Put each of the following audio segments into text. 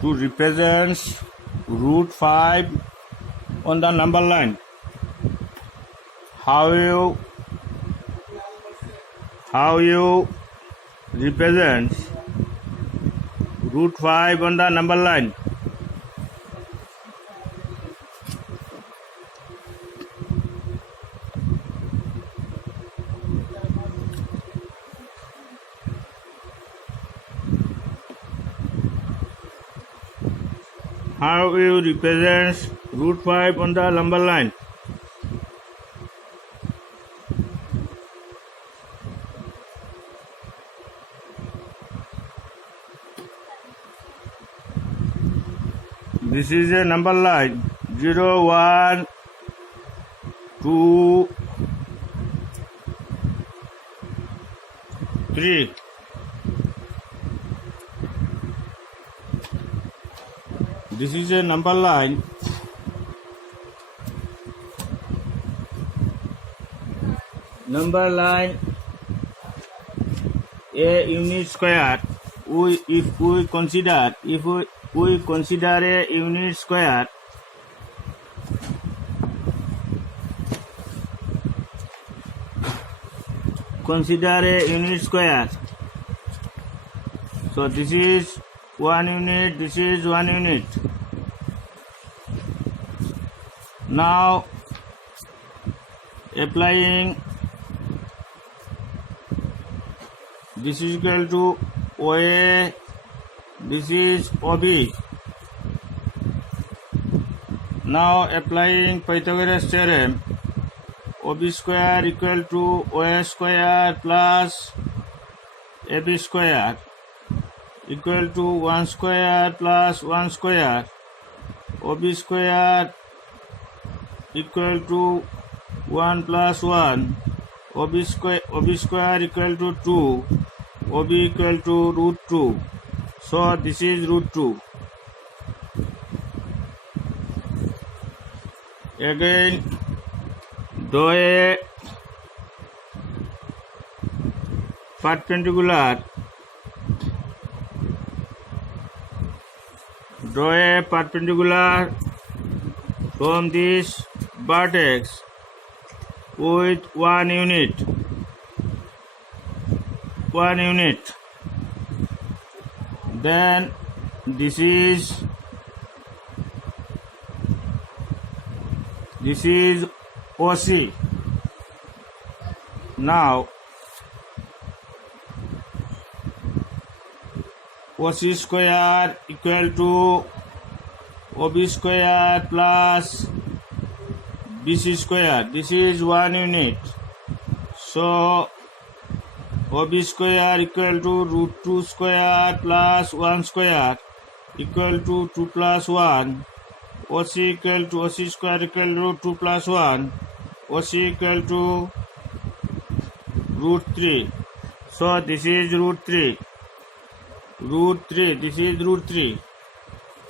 to represent root 5 on the number line. How you represent root 5 on the number line? How you represent root 5 on the number line? This is a number line 0, 1, 2, 3. This is a number line a unit square. If we consider a unit square, so this is 1 unit, this is 1 unit. Now applying this is equal to OA, this is OB. Now applying Pythagoras theorem, OB square equal to OA square plus AB square equal to 1 square plus 1 square. OB square equal to 1 plus 1. OB square equal to 2. OB equal to root 2. So this is root 2. Again, though a perpendicular from this vertex with 1 unit, then this is OC. Now OC square equal to OB square plus BC square. This is 1 unit. So OB square equal to root 2 square plus 1 square equal to 2 plus 1. OC equal to OC square equal to 2 plus 1. OC equal to root 3. So this is root 3. This is root 3.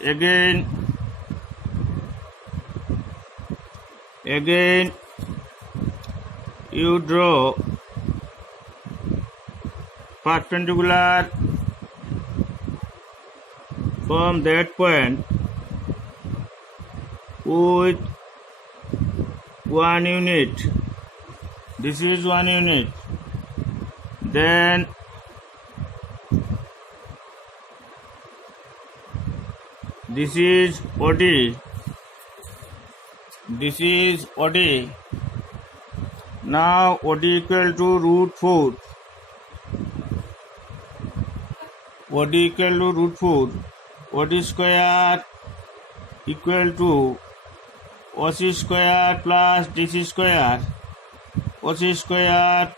Again you draw perpendicular from that point with 1 unit. This is 1 unit. Then this is OD. Now OD equal to root 4. OD square equal to OC square plus DC square. OC square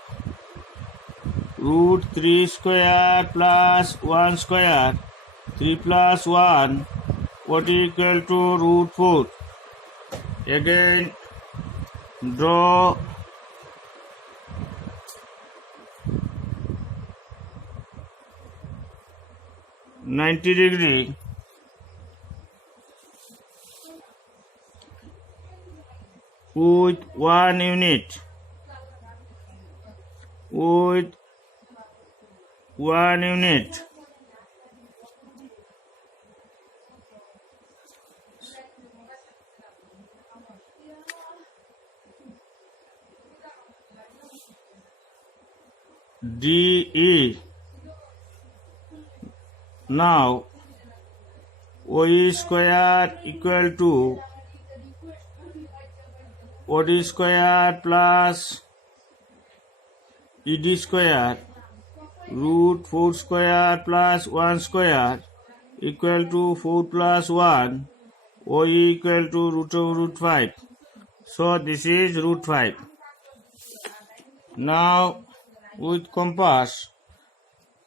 root 3 square plus 1 square. 3 plus 1. OD equal to root 4. Again draw (90°) with 1 unit. DE. Now OE square equal to OD square plus ED square root 4 square plus 1 square equal to 4 plus 1. OE equal to root of root 5. So this is root 5. Now with compass,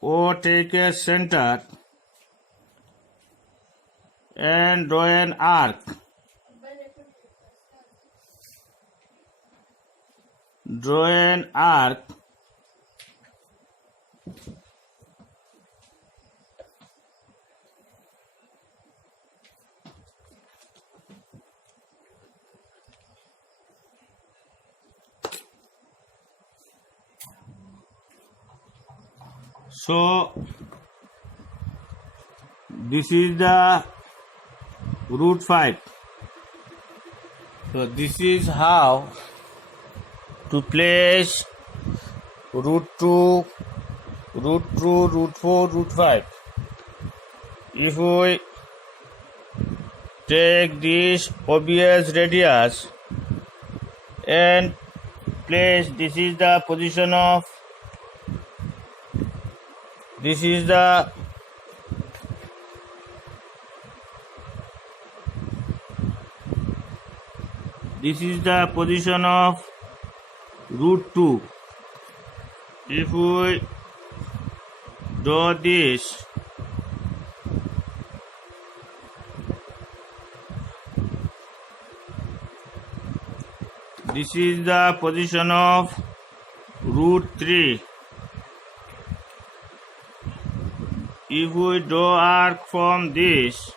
O take a center and draw an arc. Draw an arc so this is the root 5. So this is how to place root 2, root 2, root 4, root 5. If we take this obvious radius and place, this is the position of, this is the position of root 2. If we draw this, this is the position of root 3. If we draw arc from this,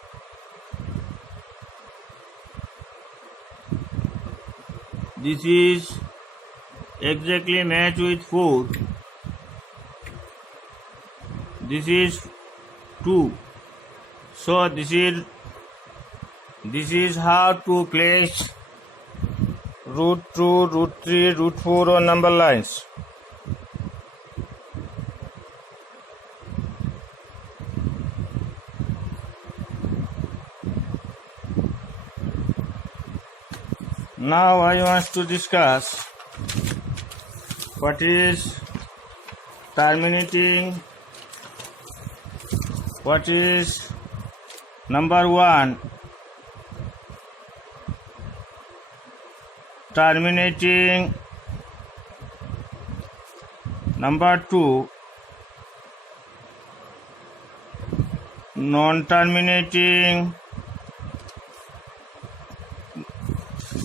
this is exactly match with 4. This is 2. So this is how to place root 2, root 3, root 4 on number lines. Now I want to discuss what is terminating, what is number 1 terminating, number 2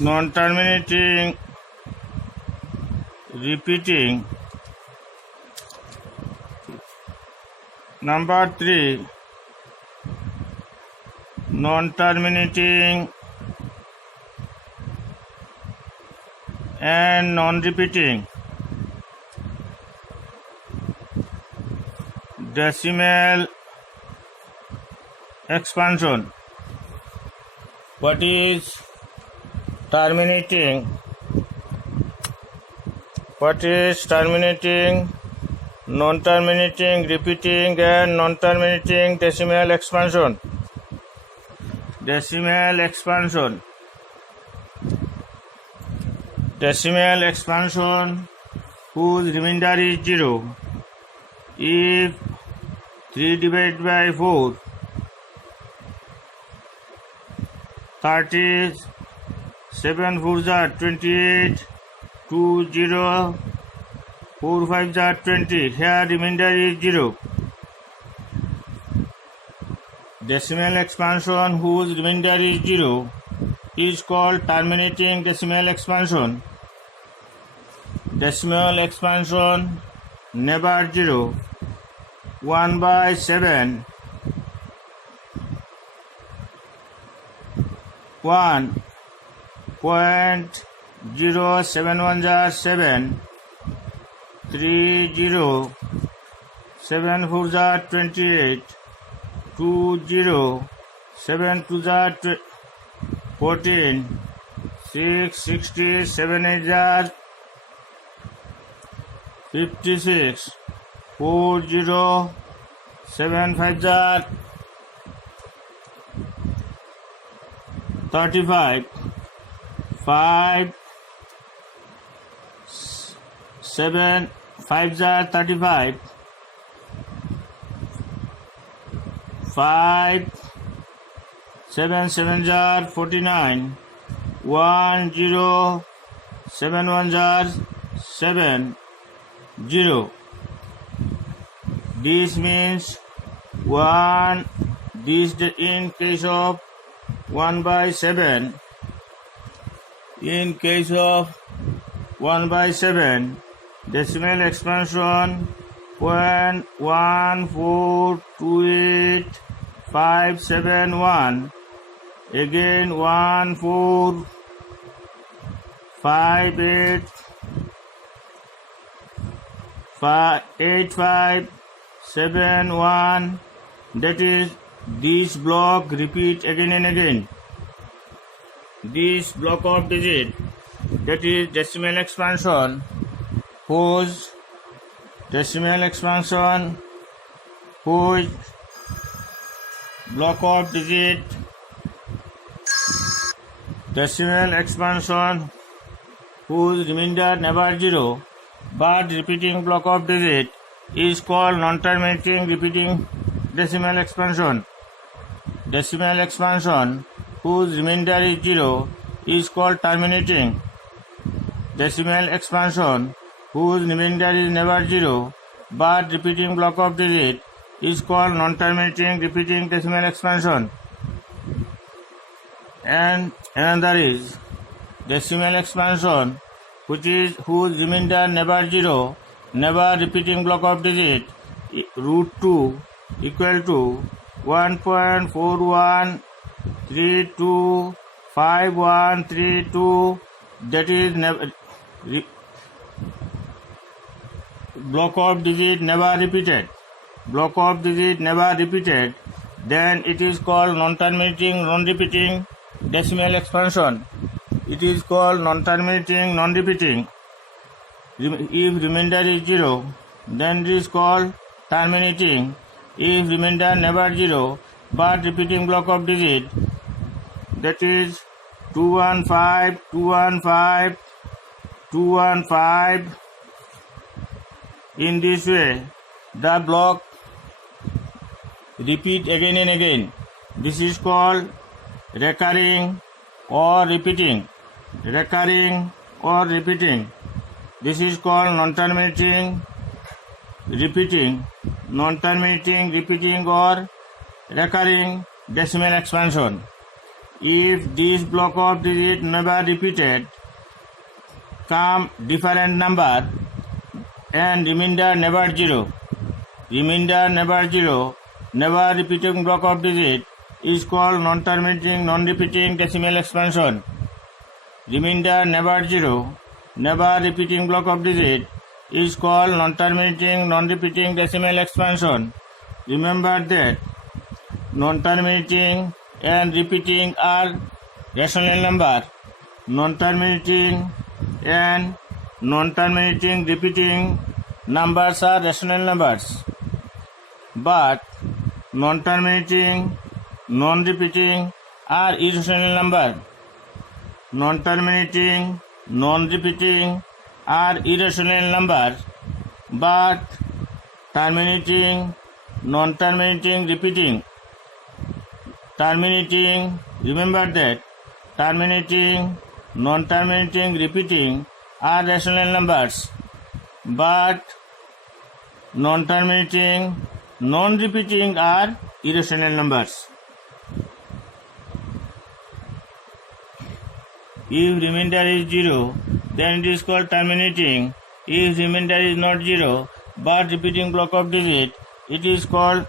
non-terminating, repeating, number 3 non-terminating and non-repeating. Decimal expansion. What is terminating? What is terminating, non-terminating, repeating and non-terminating decimal expansion? Decimal expansion. Decimal expansion whose remainder is 0. If 3 divided by 4, 30, 7 4s are 28, 2 0, 4 5s are 20. Here remainder is 0. Decimal expansion whose remainder is 0 is called terminating decimal expansion. Decimal expansion never 0. 1 by 7, 1.071 are 7, 3 0, 7 4s are 28, 2 0, 7 2s are 14, 6 60, 7 8s are 56, 40, 7 5s are 35, 5 7 5s are 35, 5 7 7s are 49, 1 0 7 1s are 7 0. This means 1. This in case of 1 by 7. In case of 1 by 7, decimal expansion 0.1428571. Again 1458571. That is, this block repeat again and again. This block of digit, that is decimal expansion, whose decimal expansion, whose block of digit, decimal expansion, whose remainder never zero, but repeating block of digit is called non-terminating repeating decimal expansion. Decimal expansion whose remainder is zero is called terminating. Decimal expansion whose remainder is never zero but repeating block of digit is called non-terminating repeating decimal expansion. And another is decimal expansion whose remainder never zero, never repeating block of digit, √2 equal to 1.41325132. That is block of digit never repeated. Block of digit never repeated. Then it is called non-terminating non-repeating decimal expansion. It is called non-terminating non-repeating. If remainder is zero, then it is called terminating. If remainder never zero but repeating block of digit, that is 215, 215, 215. In this way, the block repeat again and again. This is called recurring or repeating. Recurring or repeating. This is called non-terminating repeating. Non-terminating repeating or recurring decimal expansion. If this block of digit never repeated, come different number and remainder never zero. Remainder never zero, never repeating block of digit is called non-terminating non-repeating decimal expansion. Remainder never zero, never repeating block of digit is called non-terminating non-repeating decimal expansion. Remember that non-terminating and repeating are rational number. Non-terminating and non-terminating repeating numbers are rational numbers. But non-terminating non-repeating are irrational number. Non-terminating non-repeating are irrational numbers, but terminating non-terminating repeating. Terminating, remember that terminating non-terminating repeating are rational numbers, but non-terminating non-repeating are irrational numbers. If remainder is zero, then it is called terminating. If remainder is not zero but repeating block of digit, it is called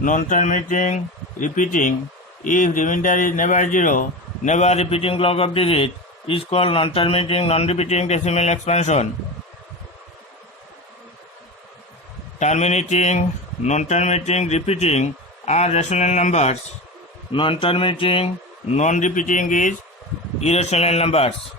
non-terminating repeating. If remainder is never zero, never repeating block of digit, is called non-terminating non-repeating decimal expansion. Terminating, non-terminating, repeating are rational numbers. Non-terminating, non-repeating is irrational numbers.